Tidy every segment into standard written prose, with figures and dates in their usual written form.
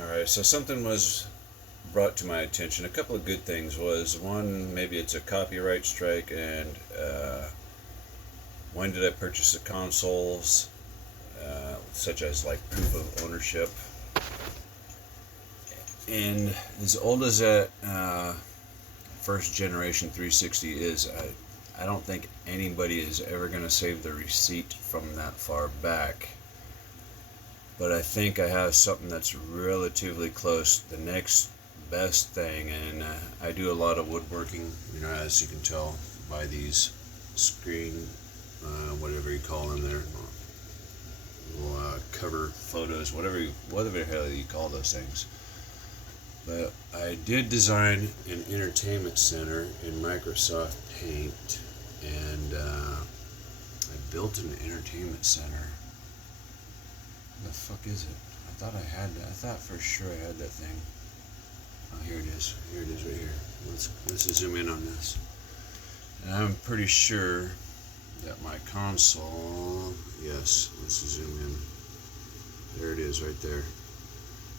Alright, so something was brought to my attention. A couple of good things was, one, maybe it's a copyright strike, and when did I purchase the consoles, such as like proof of ownership. And as old as that first generation 360 is, I don't think anybody is ever going to save the receipt from that far back. But I think I have something that's relatively close. The next best thing, and I do a lot of woodworking, as you can tell by these screen, whatever you call them there, cover photos, whatever the hell you call those things. But I did design an entertainment center in Microsoft Paint, and I built an entertainment center. The fuck is it? I thought I had that. I thought for sure I had that thing. Oh, here it is. Here it is right here. Let's zoom in on this. And I'm pretty sure that my console, yes, let's zoom in. There it is right there.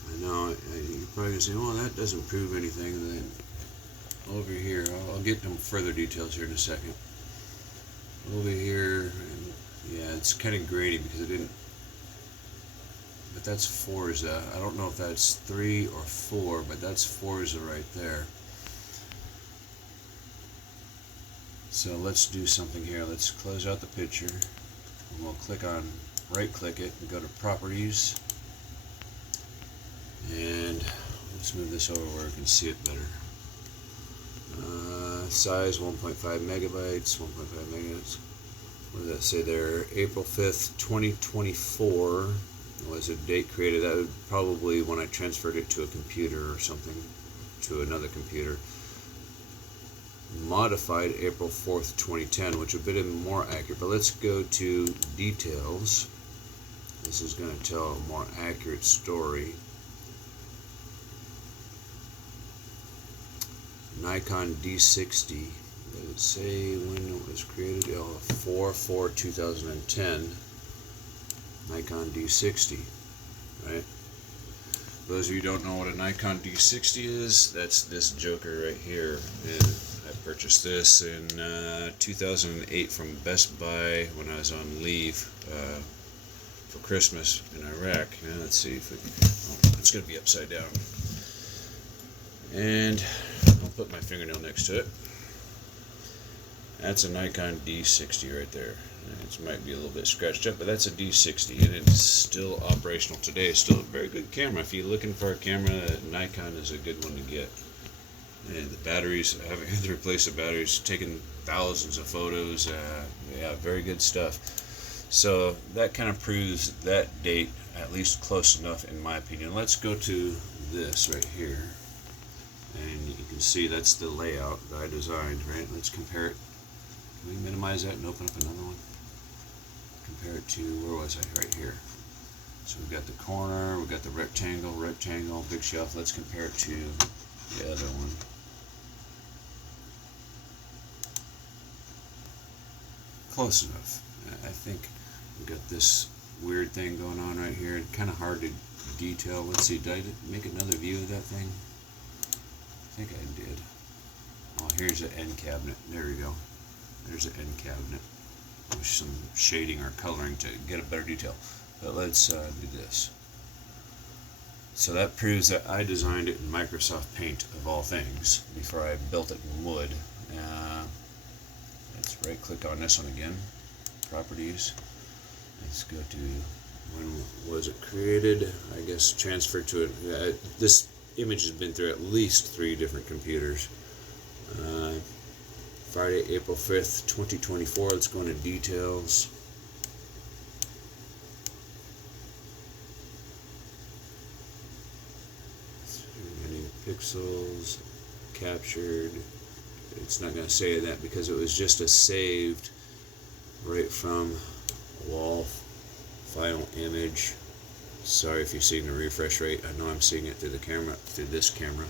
I know, you're probably going to say, well, that doesn't prove anything. And then over here, I'll get them further details here in a second. Over here, and yeah, it's kind of grainy because I didn't, but that's Forza. I don't know if that's 3 or 4, but that's Forza right there. So let's do something here. Let's close out the picture, and we'll right click it and go to properties, and let's move this over where we can see it better. Size 1.5 megabytes, 1.5 megabytes. What does that say there? April 5th, 2024 was a date created. That would probably when I transferred it to a computer or something, to another computer. Modified April 4th, 2010, which would be more accurate. But let's go to details. This is going to tell a more accurate story. Nikon D60. Does it say when it was created? 4/4/2010. Nikon D60, right? Those of you who don't know what a Nikon D60 is, that's this joker right here. And I purchased this in 2008 from Best Buy when I was on leave for Christmas in Iraq. Now let's see if it's going to be upside down. And I'll put my fingernail next to it. That's a Nikon D60 right there. It might be a little bit scratched up, but that's a D60, and it's still operational today. It's still a very good camera. If you're looking for a camera, Nikon is a good one to get. And the batteries, having to replace the batteries, taking thousands of photos. Yeah, very good stuff. So that kind of proves that date at least close enough, in my opinion. Let's go to this right here, and you can see that's the layout that I designed. Right? Let's compare it. Can we minimize that and open up another one? Compare it to, where was I? Right here. So we've got the corner, we've got the rectangle, big shelf. Let's compare it to the other one. Close enough. I think we've got this weird thing going on right here. It's kind of hard to detail. Let's see, did I make another view of that thing? I think I did. Oh, here's the end cabinet. There we go. There's the end cabinet with some shading or coloring to get a better detail. But let's do this. So that proves that I designed it in Microsoft Paint, of all things, before I built it in wood. Let's right click on this one again. Properties. Let's go to when was it created? I guess transferred to it. This image has been through at least 3 different computers. Friday, April 5th, 2024. Let's go into details. Any pixels captured. It's not going to say that because it was just a saved right from wall file image. Sorry if you're seeing the refresh rate. I know I'm seeing it through the camera, through this camera.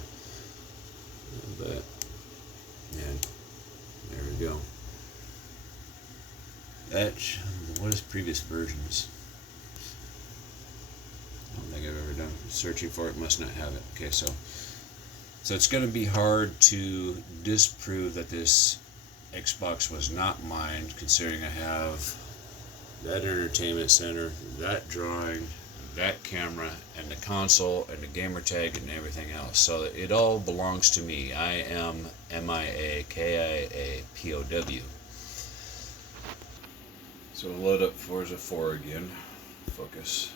But yeah. There we go. What is previous versions? I don't think I've ever done. searching for it, must not have it. Okay, so it's going to be hard to disprove that this Xbox was not mine, considering I have that entertainment center, that drawing, that camera, and the console, and the gamer tag, and everything else. So it all belongs to me. I am MIAKIAPOW. So we'll load up Forza 4 again. Focus.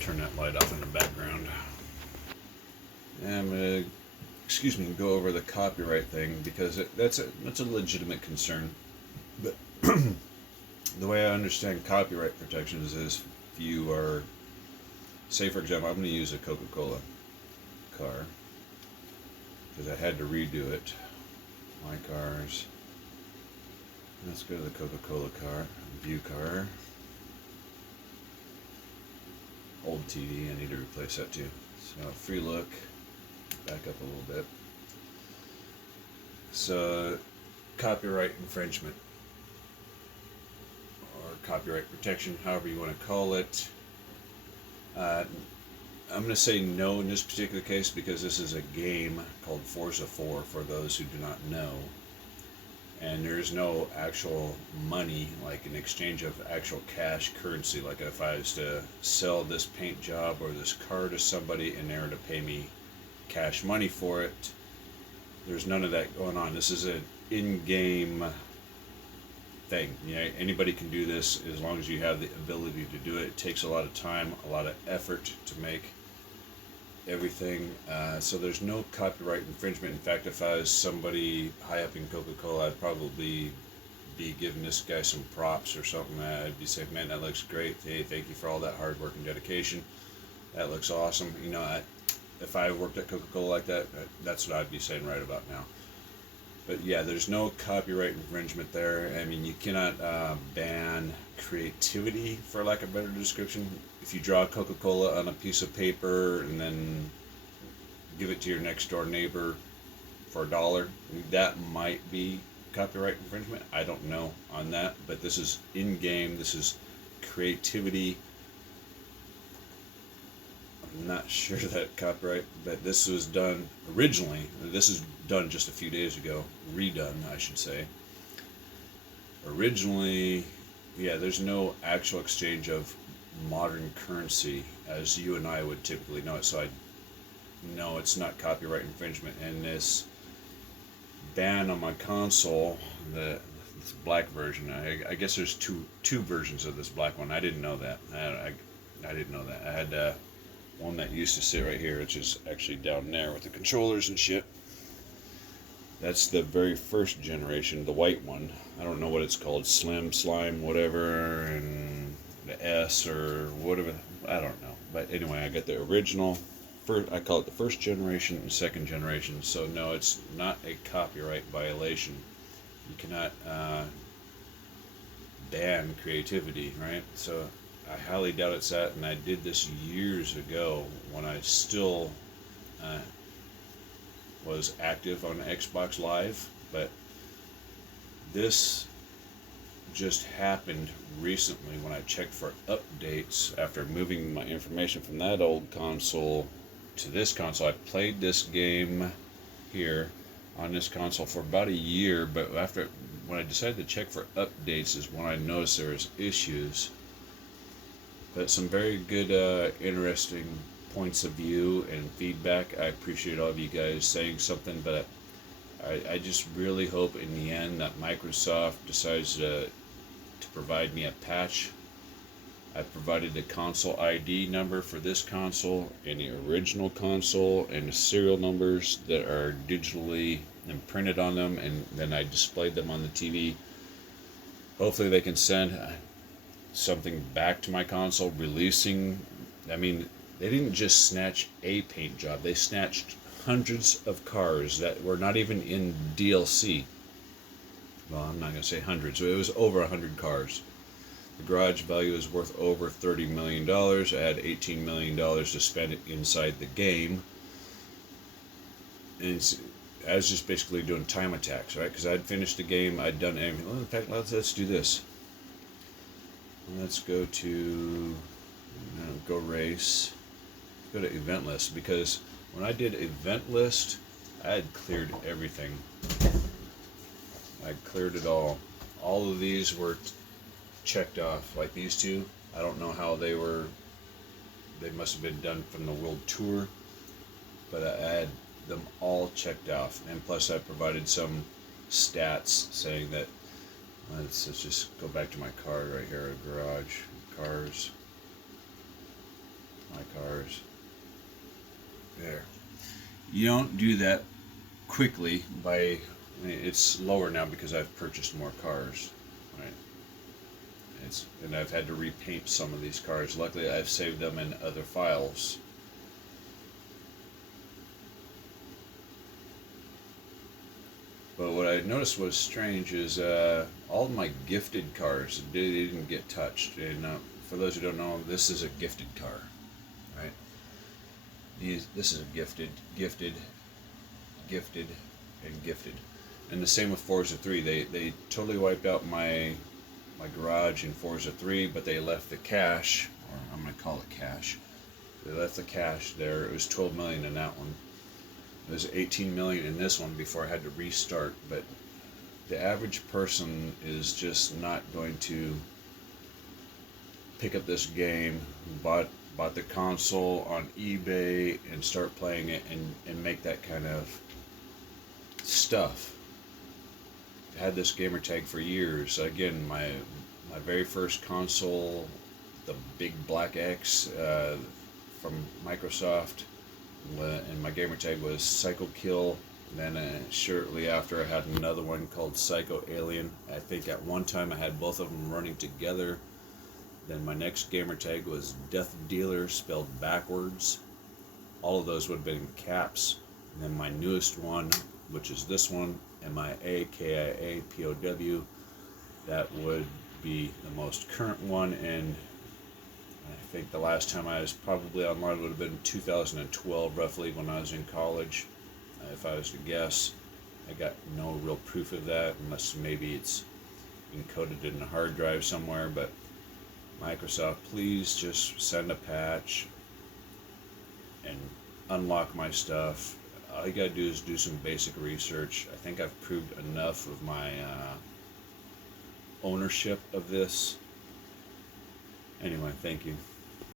Turn that light off in the background. And I'm going to, go over the copyright thing, because that's a legitimate concern. But the way I understand copyright protections is, if you are, say for example, I'm going to use a Coca-Cola car, because I had to redo it. My cars. Let's go to the Coca-Cola car. View car. Old TV, I need to replace that too. So free look. Back up a little bit. So copyright infringement, or copyright protection, however you want to call it. I'm going to say no in this particular case, because this is a game called Forza 4, for those who do not know. And there is no actual money, like an exchange of actual cash currency. Like if I was to sell this paint job or this car to somebody and they were to pay me cash money for it, there's none of that going on. This is an in-game thing. Anybody can do this as long as you have the ability to do it. It takes a lot of time, a lot of effort to make everything. So there's no copyright infringement. In fact, if I was somebody high up in Coca-Cola, I'd probably be giving this guy some props or something. I'd be saying, man, that looks great. Hey, thank you for all that hard work and dedication. That looks awesome. If I worked at Coca-Cola like that, that's what I'd be saying right about now. But yeah, there's no copyright infringement there. I mean, you cannot ban creativity, for lack of a better description. If you draw Coca-Cola on a piece of paper and then give it to your next door neighbor for $1, that might be copyright infringement. I don't know on that, but this is in-game. This is creativity. I'm not sure that copyright, but this was done originally. This is done just a few days ago, redone, I should say. Originally, yeah, there's no actual exchange of modern currency as you and I would typically know it. So no, it's not copyright infringement. And this ban on my console, this black version, I guess there's two versions of this black one. I didn't know that. I didn't know that. I had one that used to sit right here, which is actually down there with the controllers and shit. That's the very first generation, the white one. I don't know what it's called, Slim, Slime, whatever, and the S or whatever. I don't know. But anyway, I got the original. I call it the first generation and second generation. So no, it's not a copyright violation. You cannot ban creativity, right? So I highly doubt it's that, and I did this years ago when I still was active on Xbox Live, but this just happened recently when I checked for updates after moving my information from that old console to this console. I played this game here on this console for about a year, but when I decided to check for updates is when I noticed there was issues. But some very good, interesting points of view and feedback. I appreciate all of you guys saying something, but I just really hope in the end that Microsoft decides to provide me a patch. I provided the console ID number for this console and the original console and the serial numbers that are digitally imprinted on them, and then I displayed them on the TV. Hopefully they can send something back to my console releasing. I mean, they didn't just snatch a paint job, they snatched hundreds of cars that were not even in DLC. Well, I'm not going to say hundreds, so it was over 100 cars. The garage value is worth over $30 million. I had $18 million to spend inside the game. And I was just basically doing time attacks, right? Because I'd finished the game, I'd done everything. Well, in fact, let's do this. Let's go to go race. Go to event list, because when I did event list, I had cleared everything. I cleared it all. All of these were checked off. Like these two, I don't know how they were. They must have been done from the world tour, but I had them all checked off. And plus, I provided some stats saying that. Let's just go back to my car right here. Garage, cars, my cars. There. You don't do that quickly by. It's lower now because I've purchased more cars, right? And I've had to repaint some of these cars. Luckily, I've saved them in other files. But what I noticed was strange is all of my gifted cars didn't get touched. And for those who don't know, this is a gifted car, right? This is a gifted, gifted, gifted, and gifted. And the same with Forza 3. They totally wiped out my garage in Forza 3, but they left the cash, or I'm going to call it cash. They left the cash there. It was 12 million in that one. It was 18 million in this one before I had to restart. But the average person is just not going to pick up this game, bought the console on eBay and start playing it and make that kind of stuff. I had this gamer tag for years. Again, my very first console, the big black X from Microsoft, and my gamer tag was Psycho Kill. Then shortly after, I had another one called Psycho Alien. I think at one time I had both of them running together. Then my next gamer tag was Death Dealer, spelled backwards. All of those would have been in caps. And then my newest one, which is this one, MIAKIAPOW, that would be the most current one. And I think the last time I was probably online would have been 2012, roughly, when I was in college. If I was to guess, I got no real proof of that, unless maybe it's encoded in a hard drive somewhere. But Microsoft, please just send a patch and unlock my stuff. All you gotta do is do some basic research. I think I've proved enough of my ownership of this. Anyway, thank you.